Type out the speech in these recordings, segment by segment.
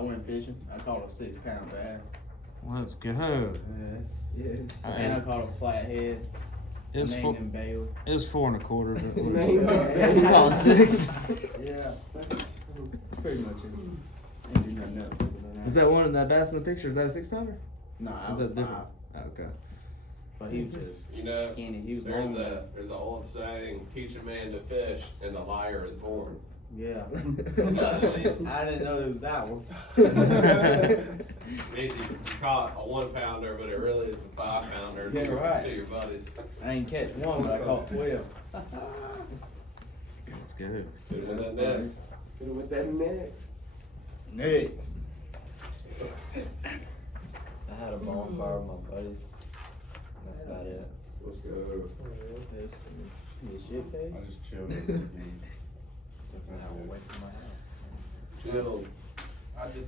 I went fishing. I caught a 6-pound bass. Let's go. Yes. And I caught a flathead. It was, named him Bailey. it was 4 1/4. But You caught 6. Yeah. Pretty much it. Ain't do nothing else. Was that one, that bass in the picture? Is that a 6-pounder? Nah, Is was that different? 5. Oh, okay. But he was just skinny. He was there's long. there's an old saying, teach a man to fish and a liar is born. Yeah. I didn't know it was that one. Maybe you caught a 1-pounder, but it really is a 5-pounder. Yeah, right. To your buddies. I ain't catch one, but I caught 12. Let's go. Good with that next. Good with that next. Next. I had a bonfire with my buddies. That's about it. Let's go. You shit face? I just chilled with the game. Away from my house. Chill. I did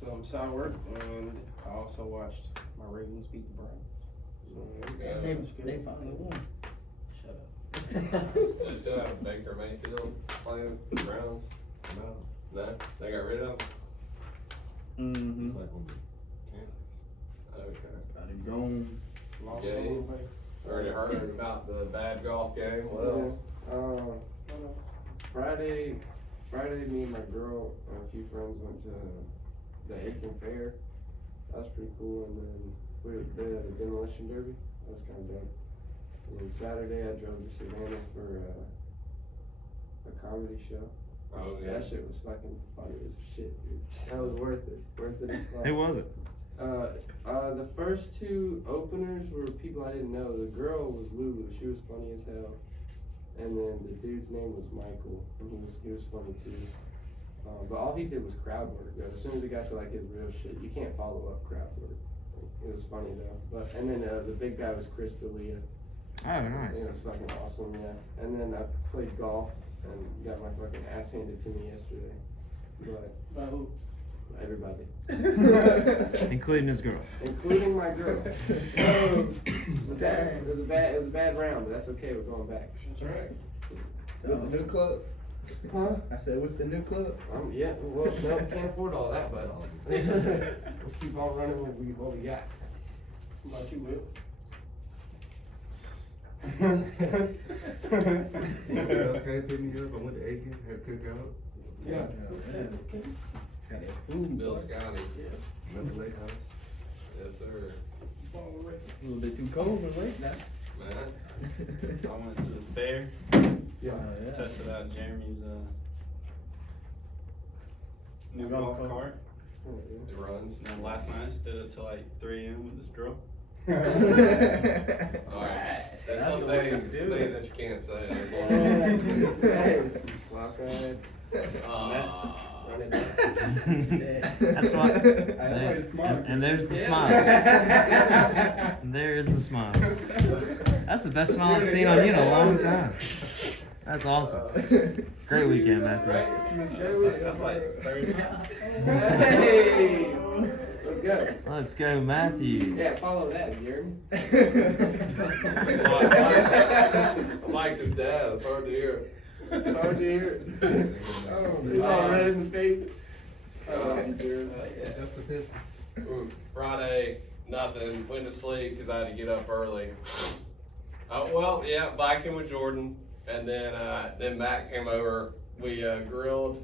some side work, and I also watched my Ravens beat the Browns. They finally won. Shut up. They still have Baker Mayfield playing the Browns? No. No? They got rid of him? Mm-hmm. Like on the Okay. Got him gone. Long Yeah, little Already heard about the bad golf game. What else? Friday, me and my girl and a few friends went to the Aiken Fair. That was pretty cool. And then we did the Demolition Derby. That was kind of dope. And then Saturday, I drove to Savannah for a comedy show. Oh, yeah. That shit was fucking funny as shit, dude. That was worth it. Worth it as fuck. Who was it? The first 2 openers were people I didn't know. The girl was Lulu. She was funny as hell. And then the dude's name was Michael, and he was funny too. But all he did was crowd work. Though. As soon as he got to like his real shit, you can't follow up crowd work. It was funny though. And then the big guy was Chris D'Elia. Oh, nice. It was fucking awesome, yeah. And then I played golf and got my fucking ass handed to me yesterday. But everybody, Including his girl. including my girl. It was a bad round, but that's okay. We're going back. That's right. With the new club? Huh? I said with the new club? Yeah, well, no, can't afford all that, but we'll keep on running what we got. How about you, Will? Girls came pick me up. I went to Aiken, had a cookout. Yeah. Got that food. Bill boy. Scotty. Another lake house. Yes, sir. A little bit too cold for late now. Man. I went to the fair, Yeah. tested out Jeremy's new Golf golf cart. cart. It runs. And then last night I stood up till like 3 a.m. with this girl. Alright. There's That's some the way to things do that it. you can't say. Hey, Wild cards. Run it back. That's why. That's smart. And there's the smile. There is the smile. That's the best smile I've seen on you in a long time. That's awesome. Great weekend, Matthew. That's like 30 Hey! Let's go. Let's go, Matthew. Yeah, follow that, Jeremy. I like his dad. It's hard to hear. It's hard to hear. He's all red in the face. That's the fifth. Friday, nothing. Went to sleep because I had to get up early. Well, yeah, biking with Jordan, and then Matt came over. We grilled,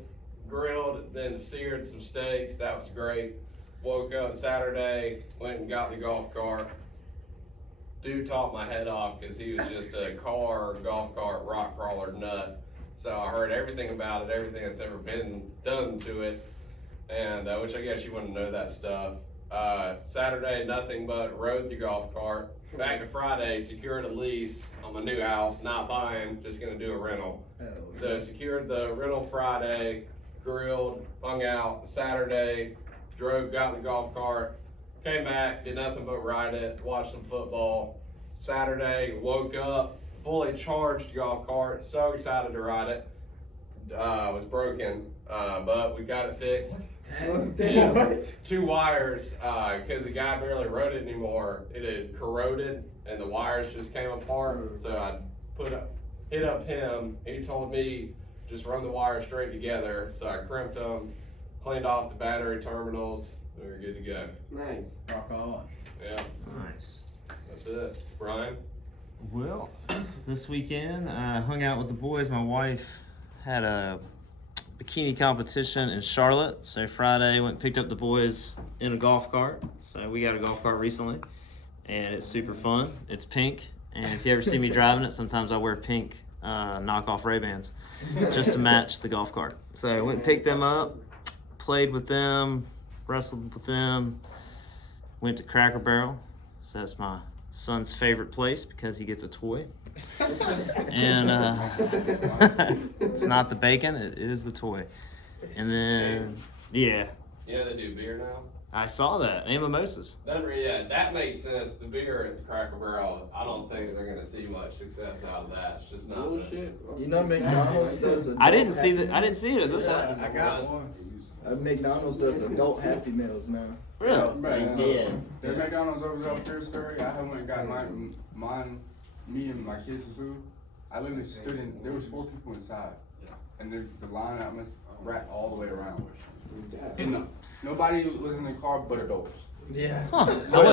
then seared some steaks. That was great. Woke up Saturday, went and got the golf cart. Dude talked my head off because he was just a golf cart, rock crawler nut. So I heard everything about it, everything that's ever been done to it, and which I guess you wouldn't know that stuff. Saturday, nothing but rode the golf cart. Back to Friday, secured a lease on my new house, not buying, just gonna do a rental. So secured the rental Friday, grilled, hung out Saturday, drove, got in the golf cart, came back, did nothing but ride it, watched some football. Saturday, woke up, fully charged golf cart, so excited to ride it. Was broken, but we got it fixed. Damn. 2 wires, because the guy barely rode it anymore. It had corroded and the wires just came apart. So I hit up him. He told me just run the wires straight together. So I crimped them, cleaned off the battery terminals. We're good to go. Nice. Rock on. Yeah, Nice. that's it. Brian? Well, this weekend I hung out with the boys. My wife had a bikini competition in Charlotte. So Friday went and picked up the boys in a golf cart. So we got a golf cart recently, and it's super fun. It's pink, and if you ever see me driving it, sometimes I wear pink knockoff Ray-Bans just to match the golf cart. So I went and picked them up, played with them, wrestled with them, went to Cracker Barrel. So that's my son's favorite place because he gets a toy. And it's not the bacon, it is the toy. And then, yeah, Yeah, they do beer now. I saw that, and mimosas. That makes sense. The beer at the Cracker Barrel, I don't think they're gonna see much success out of that. It's just not. Bullshit. You know McDonald's does I didn't see that. I didn't see it at this one. I got one. McDonald's does adult Happy Meals now. Really? They did. The McDonald's over there on Pillsbury, I went and got mine, me and my kids and food. I literally stood in, there was 4 people inside. And the line I was wrapped all the way around. And nobody was in the car but adults. Yeah. Huh.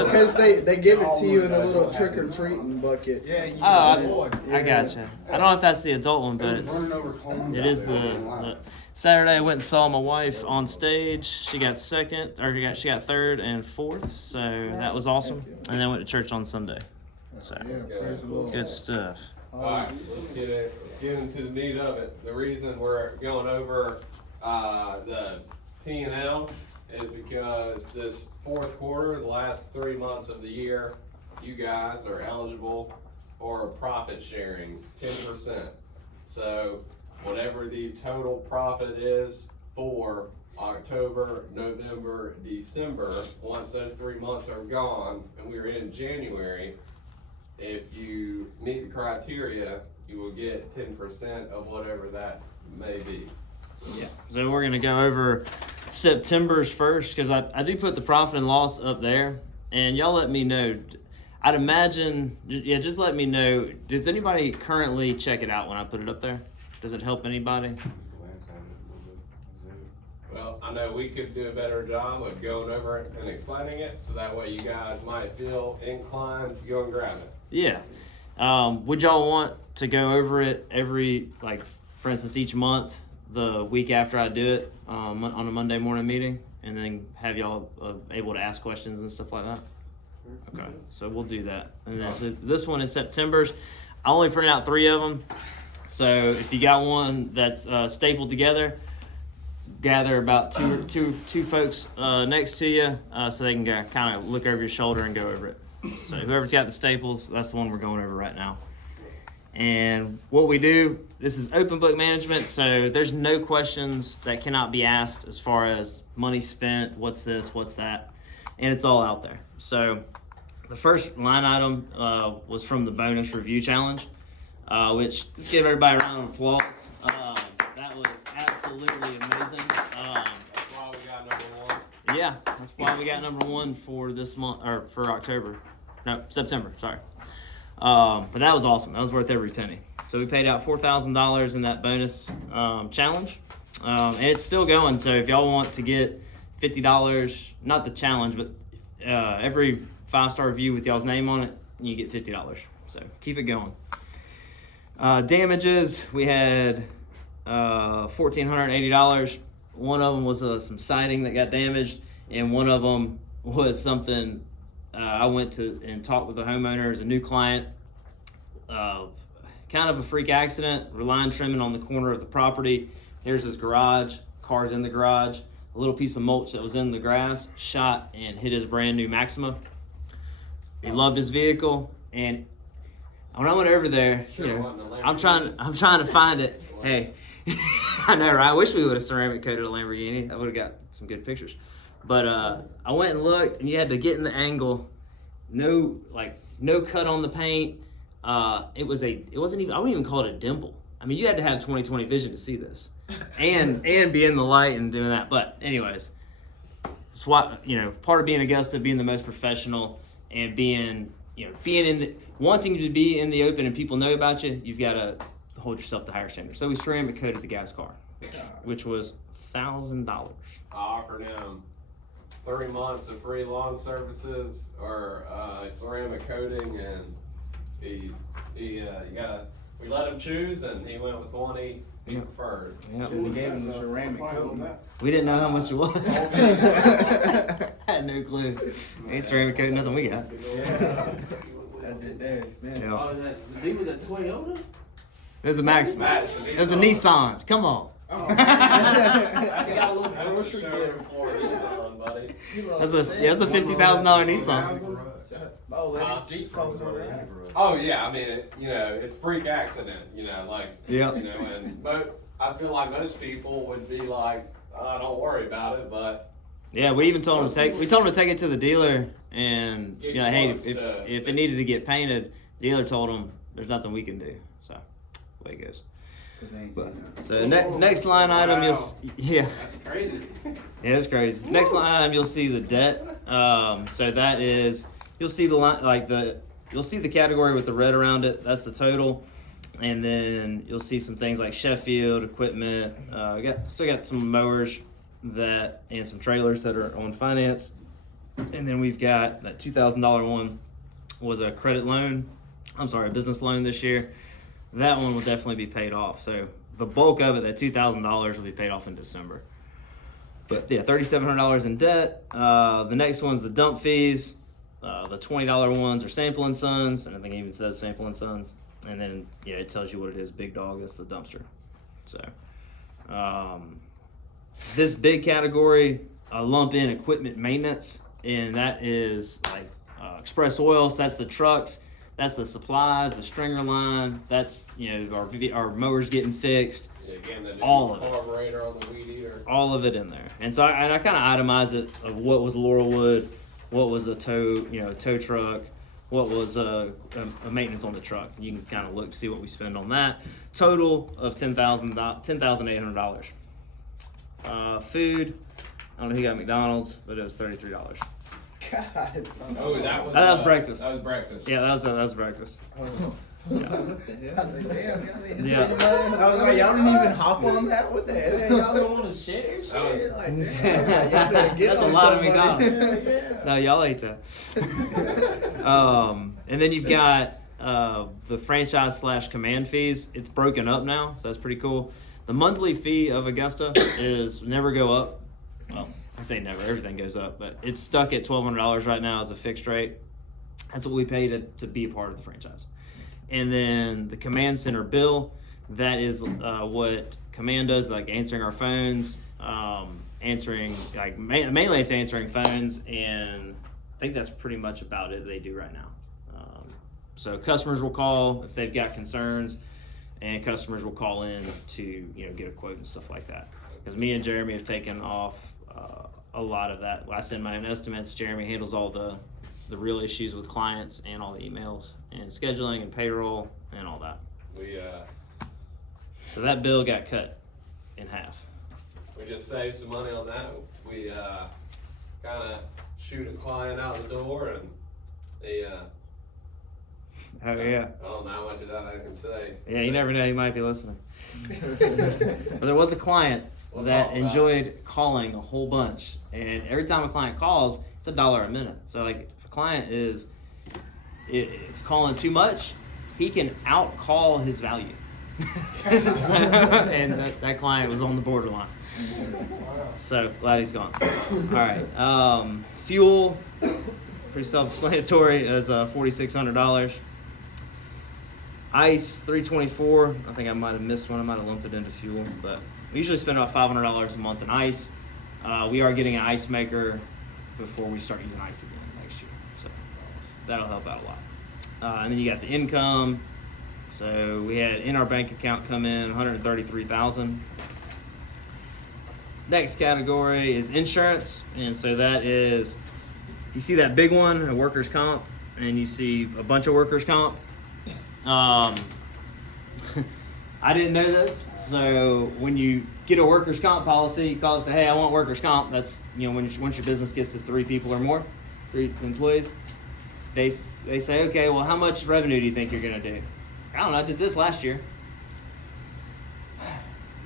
Because they give it to you in a little trick or treating bucket. Yeah, you I gotcha. I don't know if that's the adult one, but it is the Saturday. I went and saw my wife on stage. She got second, or she got third and fourth, so that was awesome. And then went to church on Sunday. So good stuff. Alright, let's get into the meat of it. The reason we're going over the P&L is because this fourth quarter, the last 3 months of the year, you guys are eligible for profit sharing, 10%. So whatever the total profit is for October, November, December, once those 3 months are gone and we're in January, if you meet the criteria, you will get 10% of whatever that may be. Yeah. So we're gonna go over September's first because I do put the profit and loss up there, and y'all let me know. I'd imagine, yeah, just let me know. Does anybody currently check it out when I put it up there? Does it help anybody? Well, I know we could do a better job of going over it and explaining it, so that way you guys might feel inclined to go and grab it. Yeah. Would y'all want to go over it every, like, for instance, each month, the week after I do it, on a Monday morning meeting, and then have y'all able to ask questions and stuff like that? Okay, so we'll do that. And then so this one is September's. I only printed out 3 of them. So if you got one that's stapled together, gather about two folks next to you so they can kind of look over your shoulder and go over it. So whoever's got the staples, that's the one we're going over right now. And what we do, this is open book management, so there's no questions that cannot be asked as far as money spent, what's this, what's that, and it's all out there. So the first line item was from the bonus review challenge, which, let's give everybody a round of applause. That was absolutely amazing. That's why we got number 1. Yeah, that's why we got number 1 for this month, or for October. No, September, sorry. But that was awesome. That was worth every penny. So we paid out $4,000 in that bonus challenge. And it's still going, so if y'all want to get $50, not the challenge, but every 5-star review with y'all's name on it, you get $50. So keep it going. Damages, we had $1,480. One of them was some siding that got damaged, and one of them was something I went to and talked with the homeowner as a new client. Kind of a freak accident, line trimming on the corner of the property. Here's his garage, car's in the garage. A little piece of mulch that was in the grass shot and hit his brand new Maxima. He loved his vehicle, and when I went over there, you know, I'm trying to find it. Hey, I know, right? I wish we would have ceramic coated a Lamborghini. I would have got some good pictures. But I went and looked, and you had to get in the angle. No cut on the paint. It wasn't even, I wouldn't even call it a dimple. I mean, you had to have 20/20 vision to see this, and be in the light and doing that. But anyways, it's what, you know, part of being Augusta, being the most professional, and being wanting to be in the open and people know about you. You've got to hold yourself to higher standards. So we ceramic coated the guy's car. which was $1,000. I offered him 3 months of free lawn services or ceramic coating, and we let him choose, and he went with the one he preferred. Yep. Should've gave him the ceramic coating. We didn't know how much it was. Had no clue. Ain't ceramic coat, nothing we got. That's it there, man. Yeah. Oh, the dude was a Toyota? It was a Maxima. It was a Nissan. Come on. That's got a little that's grocery show getter. for Nissan, buddy. That's a $50,000 Nissan. Oh, that Jeep costs more than that. Oh yeah, I mean, it's freak accident, like, Yeah. but I feel like most people would be like, don't worry about it, but Yeah, we even told him to take it to the dealer, and Get hey, close to- if it needed to get painted, the dealer told him there's nothing we can do. So, the way it goes. So next line item, yeah, That's crazy. yeah, it's crazy. Next line item, you'll see the debt. So that is, you'll see the line you'll see the category with the red around it. That's the total, and then you'll see some things like Sheffield equipment. Still got some mowers and some trailers that are on finance, and then we've got that $2,000 one was a a business loan this year. That one will definitely be paid off. So the bulk of it, that $2,000 will be paid off in December. But yeah, $3,700 in debt. The next one's the dump fees. The $20 ones are Sample and Sons, and I think it even says Sample and Sons. And then it tells you what it is. Big Dog, that's the dumpster. So this big category, I lump in equipment maintenance, and that is like Express Oils. That's the trucks. That's the supplies, the stringer line. That's our mowers getting fixed. yeah, again, the new All of it. carburetor on the weed eater. All of it in there. And so I kind of itemize it of what was Laurelwood, what was a tow truck, what was a maintenance on the truck. You can kind of see what we spend on that. Total of $10,800. Food, I don't know who got McDonald's, but it was $33. God. Oh, that was breakfast. That was breakfast. Yeah, that was breakfast. What the hell? I was like, damn, y'all Yeah. I was like, y'all didn't even hop on that? What the hell? Y'all don't want to share shit? That was- Like, damn, y'all better get That's on a lot of somebody. McDonald's. Yeah. No, y'all ate that. And then you've got the franchise / command fees. It's broken up now, so that's pretty cool. The monthly fee of Augusta is never go up. Well, I say never, everything goes up, but it's stuck at $1,200 right now as a fixed rate. That's what we pay to be a part of the franchise. And then the command center bill, that is what command does, like answering our phones, mainly it's answering phones, and I think that's pretty much about it they do right now. So customers will call if they've got concerns, and customers will call in to get a quote and stuff like that. Because me and Jeremy have taken off a lot of that. I send my own estimates. Jeremy handles all the real issues with clients and all the emails and scheduling and payroll and all that. So that bill got cut in half. We just saved some money on that. We kind of shoot a client out the door, and they Oh yeah. I don't know how much of that I can say. Yeah, you never know, you might be listening. But there was a client We'll that talk about enjoyed calling a whole bunch, and every time a client calls, it's $1 a minute. So like if a client is calling too much, he can out call his value. And that client was on the borderline. So glad he's gone. All right, fuel, pretty self-explanatory, is $4,600. Ice, $324. I think I might have missed one. I might have lumped it into fuel, but we usually spend about $500 a month in ice. We are getting an ice maker before we start using ice again next year, so that'll help out a lot. And then you got the income. So we had in our bank account come in $133,000. Next category is insurance, and so that is, you see that big one, a workers' comp, and you see a bunch of workers' comp. I didn't know this, so when you get a workers' comp policy, you call and say, hey, I want workers' comp. That's, once your business gets to 3 people or more, 3 employees, they say, okay, well, how much revenue do you think you're gonna do? I don't know, I did this last year.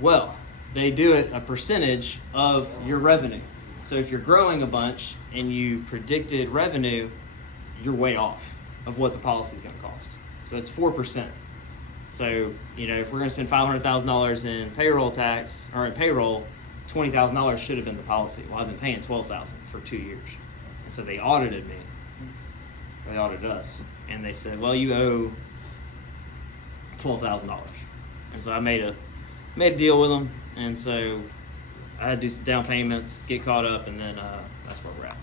Well, they do it a percentage of your revenue. So if you're growing a bunch and you predicted revenue, you're way off of what the policy is going to cost. So it's 4%. So, you know, if we're going to spend $500,000 in payroll tax or in payroll, $20,000 should have been the policy. Well, I've been paying $12,000 for 2 years. And so they audited me. They audited us. And they said, well, you owe $12,000. And so I made a deal with them. And so I had to do some down payments, get caught up, and then that's where we're at,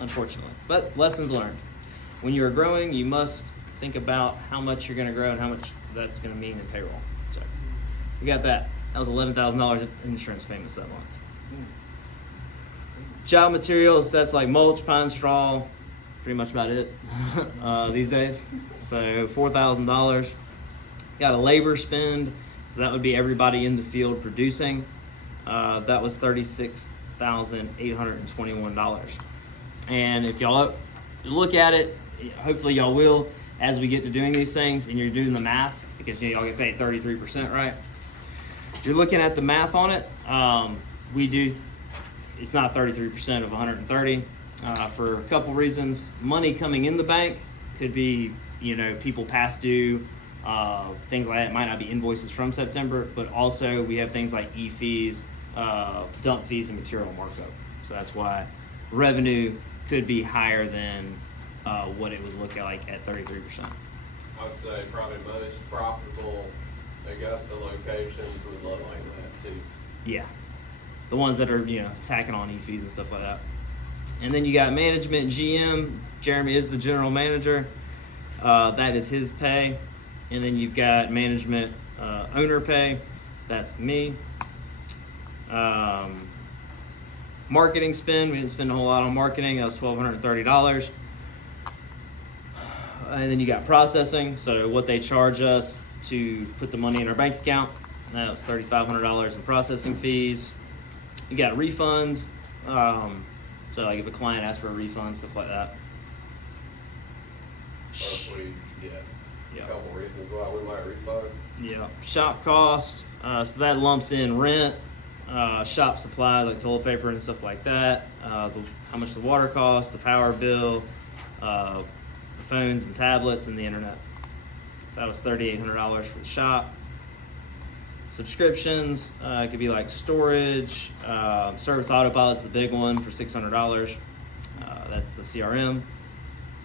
unfortunately. But lessons learned. When you're growing, you must think about how much you're going to grow and how much that's going to mean in payroll. So we got that. That was $11,000 in insurance payments that month. Job materials, that's like mulch, pine straw, pretty much about it these days. So $4,000. Got a labor spend, so that would be everybody in the field producing. That was $36,821. And if y'all look at it, hopefully y'all will, as we get to doing these things and you're doing the math, because you know, y'all get paid 33%, right? You're looking at the math on it. It's not 33% of 130 for a couple reasons. Money coming in the bank could be, you know, people past due, things like that. It might not be invoices from September, but also we have things like e-fees, dump fees, and material markup. So that's why revenue could be higher than what it would look like at 33%. I'd say probably most profitable Augusta locations would look like that too. Yeah, the ones that are, you know, tacking on e-fees and stuff like that. And then you got management, GM. Jeremy is the general manager. That is his pay. And then you've got management owner pay. That's me. Marketing spend. We didn't spend a whole lot on marketing. That was $1,230. And then you got processing. So what they charge us to put the money in our bank account. That was $3,500 in processing fees. You got refunds. So like if a client asks for a refund, stuff like that. If we get Yeah. a couple reasons why we might refund. Yeah. Shop cost. So that lumps in rent, shop supplies like toilet paper and stuff like that. How much the water costs, the power bill, the phones and tablets, and the internet. So that was $3,800 for the shop. Subscriptions, it could be like storage, service autopilot's the big one for $600. That's the CRM.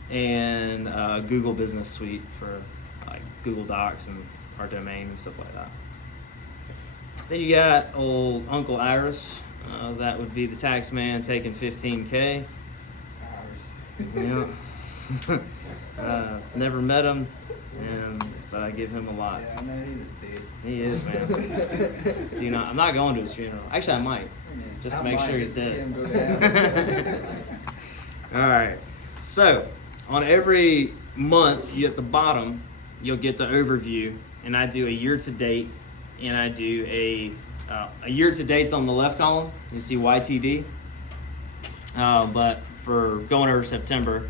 And Google Business Suite for like Google Docs and our domain and stuff like that. Then you got old Uncle Iris. That would be the tax man taking $15K. Yeah. Never met him, but I give him a lot. Yeah, I know he's a dick. He is, man. Do you not? I'm not going to his funeral. Actually, I might, just to make sure he's dead. All right. So, on every month, you at the bottom, you'll get the overview, and I do a year to date, and I do a year to date's on the left column. You see YTD, but for going over September,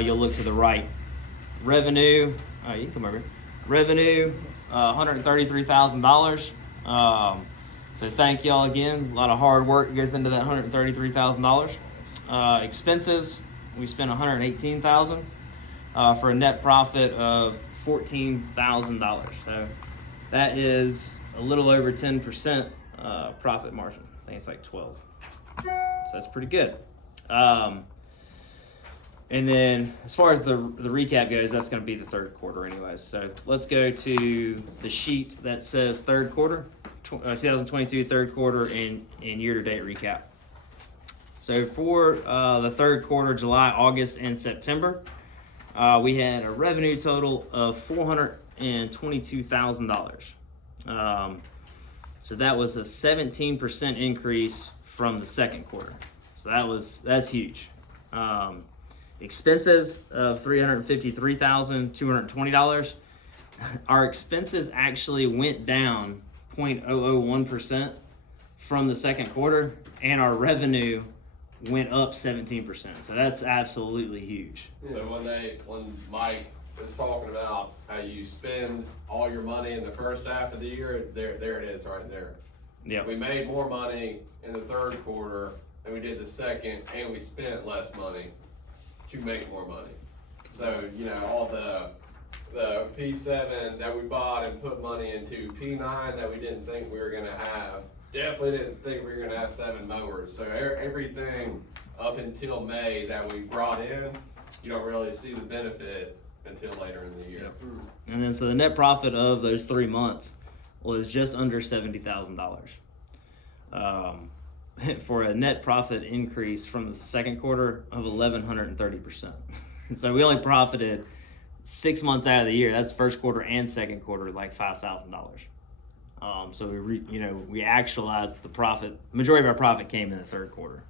you'll look to the right. Revenue. You can come over here. Revenue, $133,000. So thank y'all again. A lot of hard work goes into that $133,000. Expenses, we spent $118,000 for a net profit of $14,000. So that is a little over 10% profit margin. I think it's like 12. So that's pretty good. And then as far as the recap goes, that's going to be the third quarter anyways. So let's go to the sheet that says third quarter, 2022 third quarter and year-to-date recap. So for the third quarter, July, August, and September, we had a revenue total of $422,000. So that was a 17% increase from the second quarter. So that's huge. Expenses of $353,220. Our expenses actually went down 0.001% from the second quarter, and our revenue went up 17%. So that's absolutely huge. So when Mike was talking about how you spend all your money in the first half of the year, there it is right there. Yeah. We made more money in the third quarter than we did the second, and we spent less money to make more money. So, you know, all the P7 that we bought and put money into, P9 that we didn't think we were gonna have, definitely didn't think we were gonna have 7 mowers. So everything up until May that we brought in, you don't really see the benefit until later in the year. And then so the net profit of those 3 months was just under $70,000. For a net profit increase from the second quarter of 1,130%. So we only profited 6 months out of the year. That's first quarter and second quarter, like $5,000. So we actualized the profit. Majority of our profit came in the third quarter.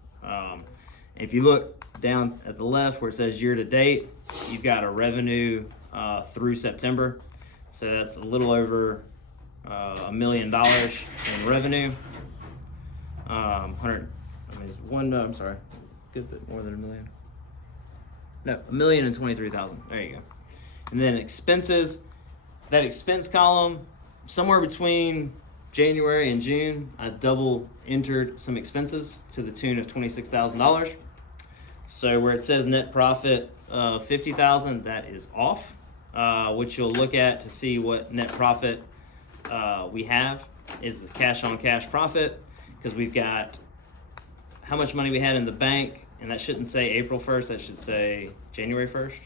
If you look down at the left where it says year to date, you've got a revenue through September. So that's a little over $1 million in revenue. I'm sorry, good bit more than $1 million. No, $1,023,000. There you go. And then expenses, that expense column, somewhere between January and June, I double entered some expenses to the tune of $26,000. So where it says net profit of $50,000, that is off. What you'll look at to see what net profit we have is the cash on cash profit, because we've got how much money we had in the bank, and that shouldn't say April 1st, that should say January 1st.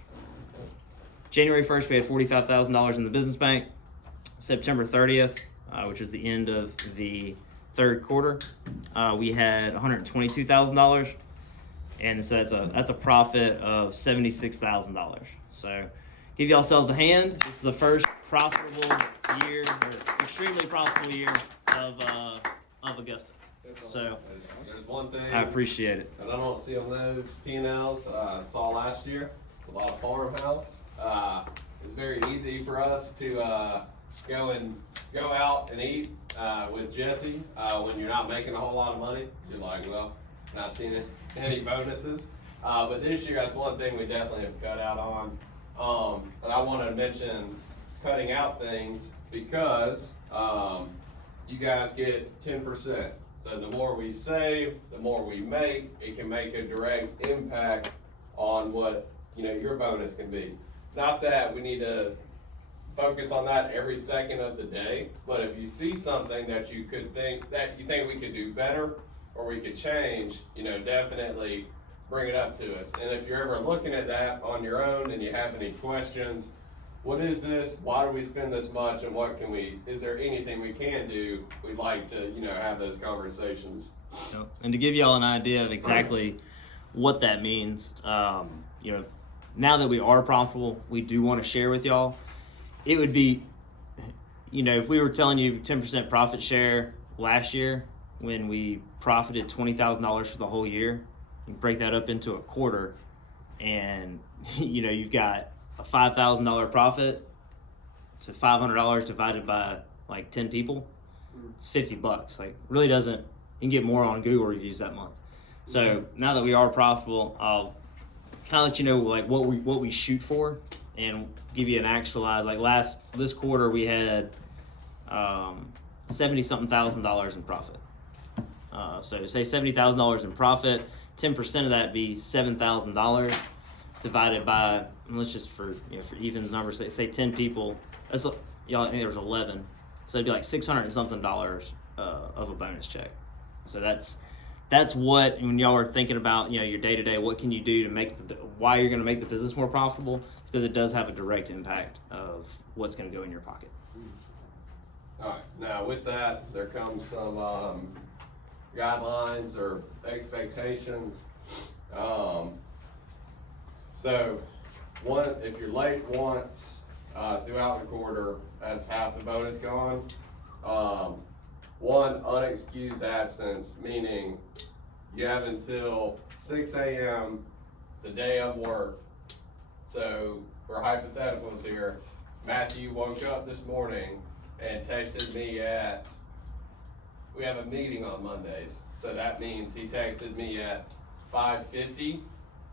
January 1st, we had $45,000 in the business bank. September 30th, which is the end of the third quarter, we had $122,000, and so that's a profit of $76,000. So give yourselves a hand. This is the first profitable year, or extremely profitable year of Augusta. So There's one thing I appreciate it. and I don't see on those P&Ls I saw last year. It's a lot of farmhouse. It's very easy for us to go out and eat with Jesse when you're not making a whole lot of money. You're like, well, not seeing any bonuses. But this year, that's one thing we definitely have cut out on. But I want to mention cutting out things because you guys get 10%. So the more we save, the more we make. It can make a direct impact on what your bonus can be. Not that we need to focus on that every second of the day, but if you see something that you think we could do better or we could change, definitely bring it up to us. And if you're ever looking at that on your own and you have any questions, what is this? Why do we spend this much? And is there anything we can do? We'd like to, have those conversations. And to give y'all an idea of exactly what that means, now that we are profitable, we do want to share with y'all. It would be, if we were telling you 10% profit share last year when we profited $20,000 for the whole year, you break that up into a quarter, and you've got a $5,000 profit, so $500 divided by like 10 people, it's $50. Like, really doesn't. You can get more on Google reviews that month. So now that we are profitable, I'll kind of let you know like what we shoot for and give you an actualized. Like this quarter we had $70-something thousand in profit. So say $70,000 in profit, 10% of that be $7,000 divided by, let's just for even numbers, say 10 people. That's I think there was 11, so it'd be like $600 and something of a bonus check. So that's what, when y'all are thinking about your day to day, what can you do to why you're going to make the business more profitable? It's because it does have a direct impact of what's going to go in your pocket. All right. Now with that, there comes some guidelines or expectations. So one, if you're late once throughout the quarter, that's half the bonus gone. One, unexcused absence, meaning you have until 6 a.m. the day of work. So for hypotheticals here, Matthew woke up this morning and texted me we have a meeting on Mondays. So that means he texted me at 5:50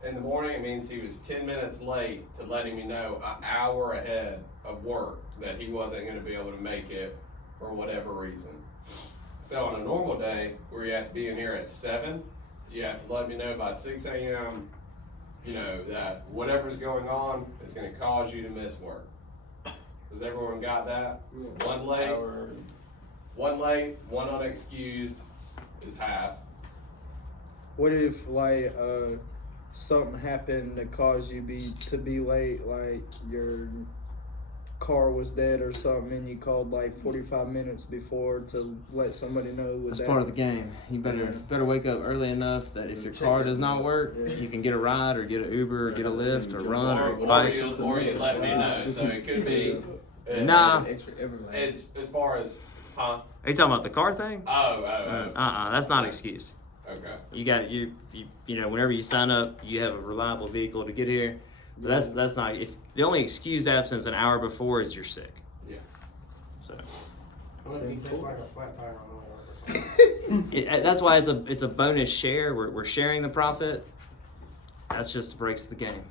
in the morning. It means he was 10 minutes late to letting me know an hour ahead of work that he wasn't going to be able to make it for whatever reason. So on a normal day, where you have to be in here at 7, you have to let me know by 6 a.m., you know, that whatever's going on is gonna cause you to miss work. So has everyone got that? Yeah. One late, one unexcused is half. What if like something happened that caused you to be late, like your car was dead or something, and you called like 45 minutes before to let somebody know? That's part of the game. You better wake up early enough that if your car does not work, you can get a ride or get an Uber or get a Lyft or run or Or bike. you let me know, so it could be. Nah. As far as, huh? Are you talking about the car thing? Oh. That's not excused. Okay. You got you know, whenever you sign up, you have a reliable vehicle to get here. But that's not, if the only excused absence an hour before is you're sick. Yeah. So What if you catch like a flat tire on the way or that's why it's a bonus share. We're sharing the profit. That's just breaks the game.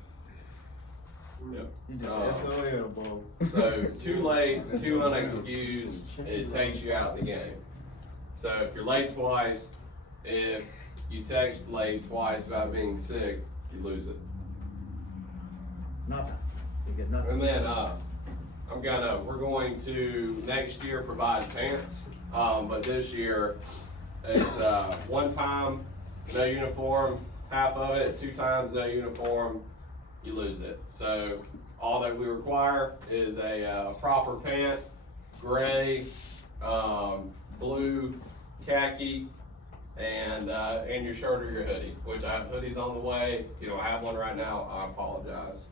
Yep. You just Uh, SOL, bro. So 2 late, 2 unexcused, it takes you out the game. So if you're late twice, if you text late twice about being sick, you lose it. Nothing. You get nothing. And then we're going to next year provide pants, but this year it's 1 time, no uniform, half of it, 2 times no uniform, you lose it. So all that we require is a proper pant, gray, blue, khaki, and your shirt or your hoodie, which I have hoodies on the way. If you don't have one right now, I apologize.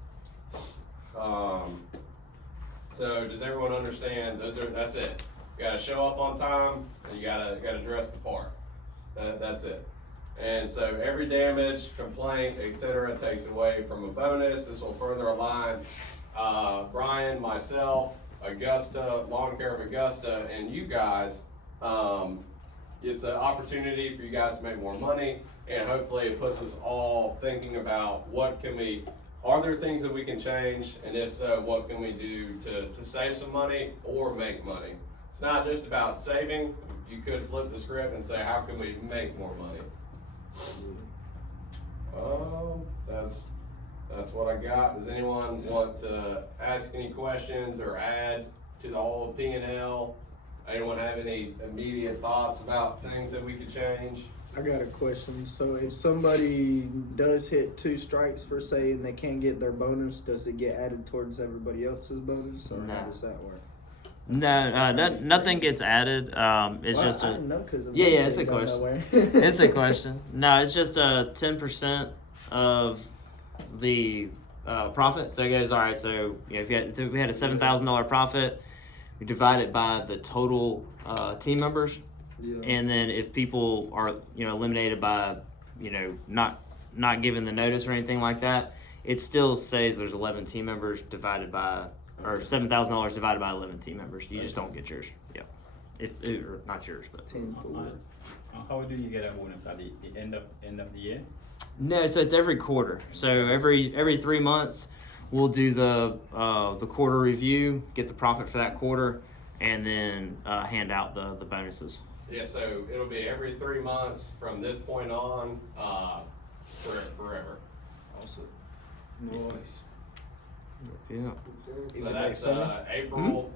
So does everyone understand? That's it. You gotta show up on time, and you gotta dress the part. That's it. And so every damage, complaint, etc., takes away from a bonus. This will further align Brian, myself, Augusta, Lawn Care of Augusta, and you guys. It's an opportunity for you guys to make more money, and hopefully it puts us all thinking about are there things that we can change, and if so, what can we do to save some money or make money? It's not just about saving. You could flip the script and say, how can we make more money? That's what I got. Does anyone want to ask any questions or add to the whole P&L? Anyone have any immediate thoughts about things that we could change? I got a question. So if somebody does hit 2 strikes for say and they can't get their bonus, does it get added towards everybody else's bonus, or No. how does that work? No, nothing gets added. It's Well, just I a didn't know 'cause the yeah, money it's a didn't go question. nowhere. It's a question. No, it's just 10% of the profit. So it goes, all right. So if we had a $7,000 profit, we divide it by the total team members. Yeah. And then if people are, eliminated by, not giving the notice or anything like that, it still says there's 11 team members divided by, or $7,000 divided by 11 team members. You just don't get yours. Yeah. Or not yours, but. Team forward. How do you get a bonus at the end of the year? No, so it's every quarter. So every 3 months, we'll do the quarter review, get the profit for that quarter, and then hand out the bonuses. Yeah, so it'll be every 3 months from this point on, forever. Awesome. Nice. Yeah. So that's April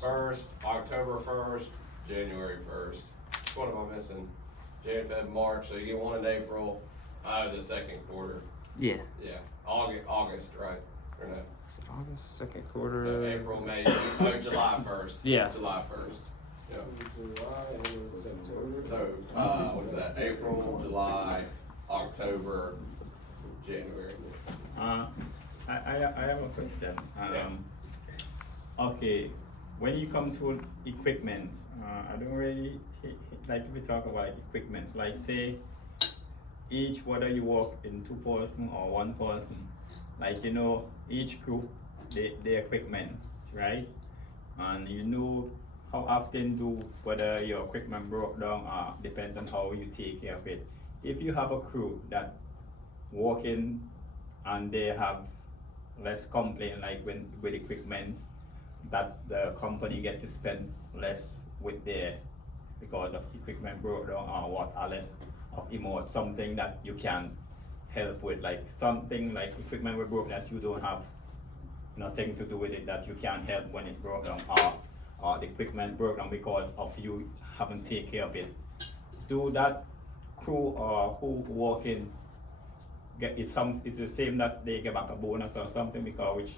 1st, October 1st, January 1st. What am I missing? January, February, March. So you get one in April, the second quarter. Yeah. Yeah, August, right? Or no? Is it August, second quarter? April, May, July 1st. Yeah. July 1st. Yeah. July and September. So, what is that? April, July, October, January. I have a question. Yeah. Okay, when you come to equipment, I don't really like if we talk about equipments. Like say, whether you work in 2 person or 1 person, like each group their equipments, right? And how often whether your equipment broke down depends on how you take care of it. If you have a crew that working and they have less complaint like with equipment, that the company get to spend less with their because of equipment broke down or what, unless of emote something that you can help with, like something like equipment were broke that you don't have nothing to do with it, that you can help when it broke down, or the equipment broke down because of you haven't taken care of it. Do that crew or who walk in get it's the same that they get back a bonus or something, because which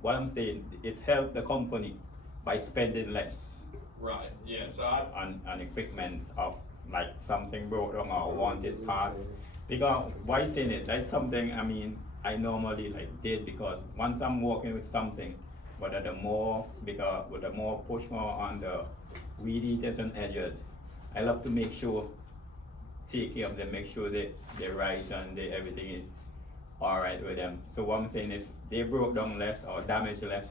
what I'm saying, it's helped the company by spending less Right, yeah, so on equipment of like something broke down or wanted parts. Because why saying it? That's something I normally like did, because once I'm working with something, but the more with the more push more on the weed eaters and edges, I love to make sure take care of them, make sure they're right and everything is alright with them. So what I'm saying, if they broke down less or damaged less,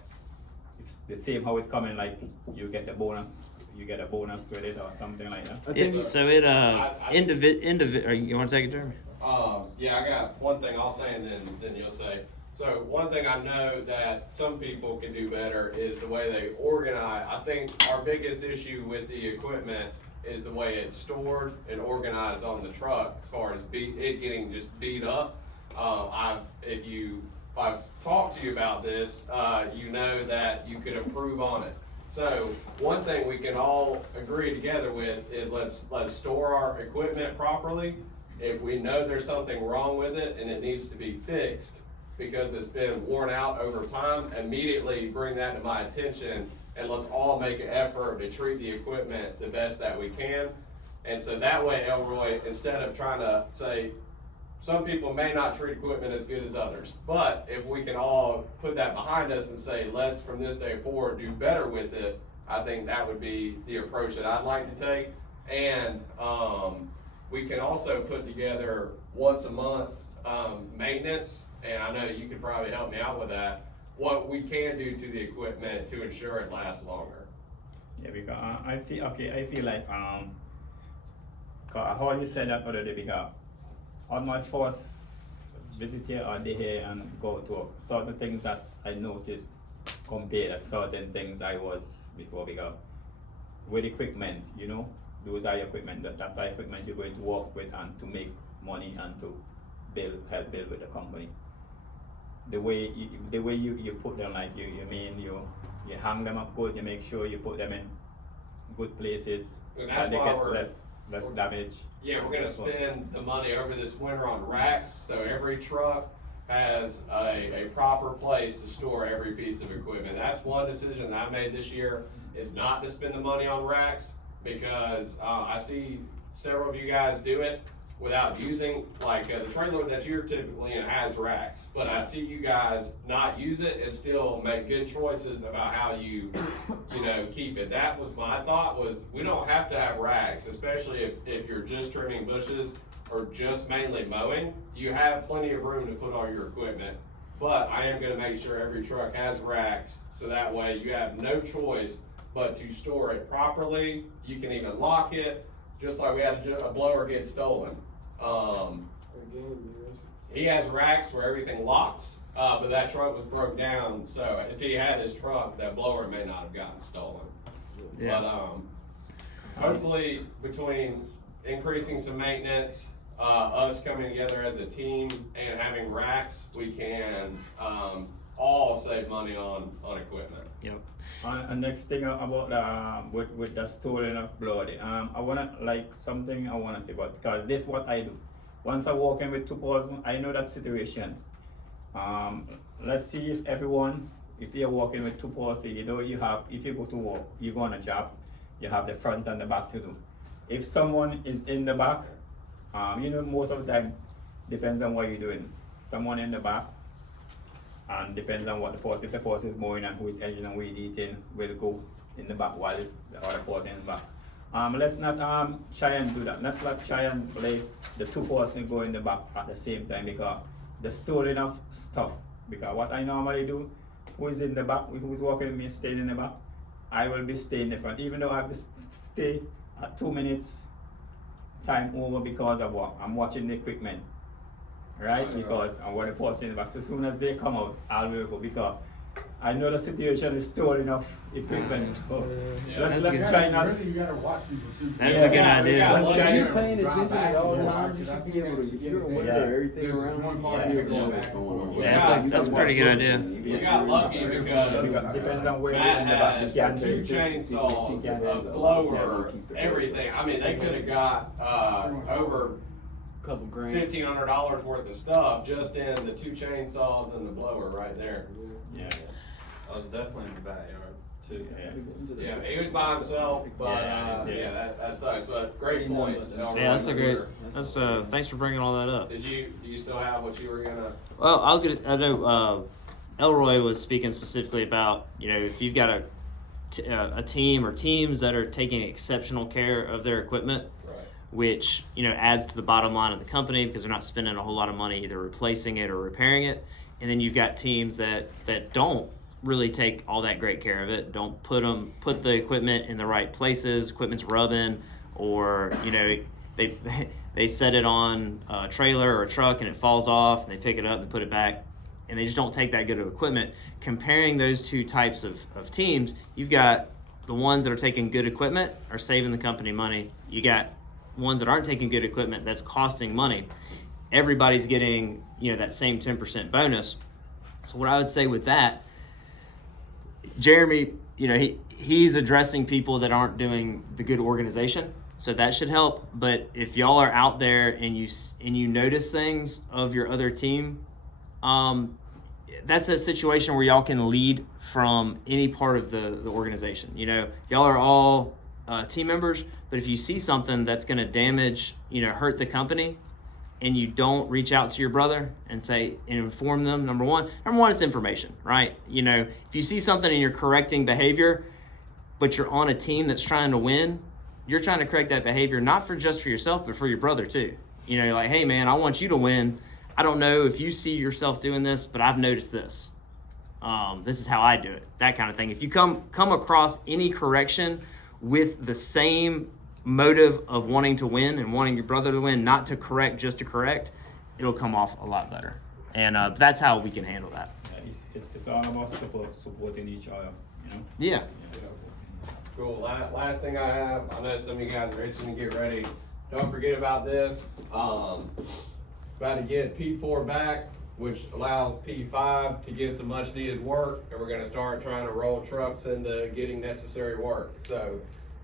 it's the same how it coming, like you get a bonus with it or something like that. I think So it you want to take it, Jeremy? yeah, I got one thing I'll say and then you'll say. So one thing I know that some people can do better is the way they organize. I think our biggest issue with the equipment is the way it's stored and organized on the truck, as far as it getting just beat up. If I've talked to you about this, you know that you could improve on it. So one thing we can all agree together with is let's store our equipment properly. If we know there's something wrong with it and it needs to be fixed because it's been worn out over time, immediately bring that to my attention, and let's all make an effort to treat the equipment the best that we can. And so that way, Elroy, instead of trying to say, some people may not treat equipment as good as others, but if we can all put that behind us and say, let's from this day forward do better with it, I think that would be the approach that I'd like to take. And we can also put together once a month maintenance, and I know you could probably help me out with that, what we can do to the equipment to ensure it lasts longer. Yeah, because I feel like how you said that already, because on my first visit here or day here and go to certain things that I noticed compared to certain things I was before, because with equipment, those are equipment, that's our equipment you're going to work with and to make money and to help build with the company. The way you put them, like you hang them up good, you make sure you put them in good places And that's and they why get we're- less damage. Yeah, we're gonna spend the money over this winter on racks, so every truck has a proper place to store every piece of equipment. That's one decision that I made this year, is not to spend the money on racks, because I see several of you guys do it without using, like the trailer that you're typically in has racks, but I see you guys not use it and still make good choices about how you keep it. That was my thought, was we don't have to have racks, especially if you're just trimming bushes or just mainly mowing. You have plenty of room to put all your equipment, but I am gonna make sure every truck has racks, so that way you have no choice but to store it properly. You can even lock it, just like we had a blower get stolen. He has racks where everything locks, but that truck was broke down, so if he had his truck, that blower may not have gotten stolen. Yeah. But hopefully between increasing some maintenance, us coming together as a team and having racks, we can all save money on equipment. Yep. And next thing about with the storing of blood, I wanna something I wanna say about, because this is what I do. Once I walk in with 2,000, I know that situation. Let's see if you're walking with 2,000, if you go to work, you go on a job, you have the front and the back to do. If someone is in the back, most of the time, depends on what you're doing. Someone in the back, and depends on what if the person is mowing and who is engine and weed eating, will go in the back while the other person in the back. Let's not try and do that. Let's not try and play the 2 person go in the back at the same time, because the storing of stuff. Because what I normally do, who is in the back, who's walking with me staying in the back, I will be staying in the front, even though I have to stay at 2 minutes time over, because of what? I'm watching the equipment. Right? Because I want to pause in the back. So as soon as they come out, I'll go, because I know the situation is still enough equipment, so That's let's good. try not. Really, you gotta watch people too. That's Yeah. a good idea. Let's If try you're to- paying Drive attention back at all and forth, times, you 'cause should be able to, if you're aware Yeah. of everything There's around one you, car you that should be goes aware back what's and going on. forth. That's a pretty good idea. We got lucky because Depends on where you're Matt in the back. You had can't two take it. chainsaws, You a can't- blower, everything. I mean, they could have got over Couple grand. $1,500 worth of stuff just in the two chainsaws and the blower right there. Yeah. I was definitely in the backyard too. Yeah, he was by himself, but Yeah, that sucks. But great points. Yeah, that's a great. That's thanks for bringing all that up. Do you still have what you were gonna? Well, I know Elroy was speaking specifically about, if you've got a team or teams that are taking exceptional care of their equipment, Right. which adds to the bottom line of the company because they're not spending a whole lot of money either replacing it or repairing it. And then you've got teams that don't really take all that great care of it, don't put the equipment in the right places, equipment's rubbing, or they set it on a trailer or a truck and it falls off and they pick it up and put it back, and they just don't take that good of equipment. Comparing those two types of teams, you've got the ones that are taking good equipment are saving the company money. You got ones that aren't taking good equipment that's costing money. Everybody's getting that same 10% bonus. So what I would say with that, Jeremy, he's addressing people that aren't doing the good organization, so that should help. But if y'all are out there and you notice things of your other team, that's a situation where y'all can lead from any part of the organization. Y'all are all team members, but if you see something that's going to damage, hurt the company, and you don't reach out to your brother and say and inform them, number one is information, right? If you see something and you're correcting behavior, but you're on a team that's trying to win, you're trying to correct that behavior not for just for yourself, but for your brother too. You're like, hey man, I want you to win. I don't know if you see yourself doing this, but I've noticed this. This is how I do it, that kind of thing. If you come across any correction with the same motive of wanting to win and wanting your brother to win, not to correct just to correct, it'll come off a lot better. And that's how we can handle that. Yeah, it's all about supporting each other, Yeah. Cool. Last thing I have, I know some of you guys are itching to get ready. Don't forget about this. About to get P4 back, which allows P5 to get some much needed work, and we're gonna start trying to roll trucks into getting necessary work. So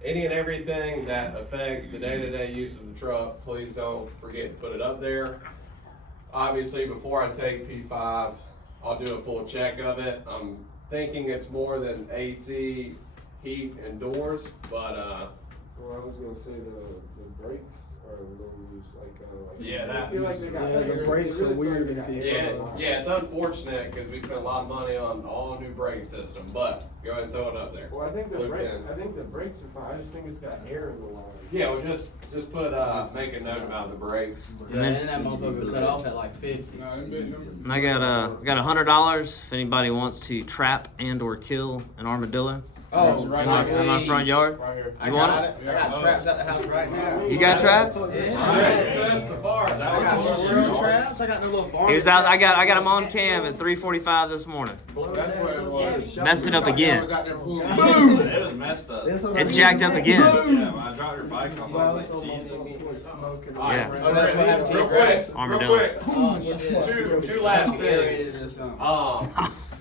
any and everything that affects the day-to-day use of the truck, please don't forget to put it up there. Obviously, before I take P5, I'll do a full check of it. I'm thinking it's more than AC, heat, and doors, but Well, I was gonna say the brakes are a little loose, Yeah, I that- feel like they got. Yeah, the brakes are weird in people. yeah, it's unfortunate because we spent a lot of money on all new brake system, but go ahead and throw it up there. Well, I think the Look brake, in. I think the brakes are fine, I just think it's got air in the line. Yeah, well, just put, make a note about the brakes. And then- that motherfucker cut off at like 50. And I got $100 if anybody wants to trap and or kill an armadillo. Oh, in my front yard. Right here. I You want got it? it. I got traps at the house right now. You got traps? Yeah. That's the bar. I got squirrel traps. I got the little farm. He was out. I got him on cam at 3:45 this morning. That's what it was. Messed it up again. Was out there pulling. Boom! It was messed up. It's jacked up again. Yeah, when I dropped your bike off, I was like, Jesus. Yeah. Oh, that's what happened to Real you, quick, Grace? Armadillo. real quick. Oh, shit. Two last things.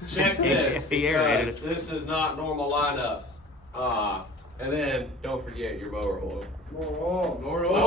Check this. He aerated because this is not normal lineup. And then don't forget your mower oil. More oil. Mower oil.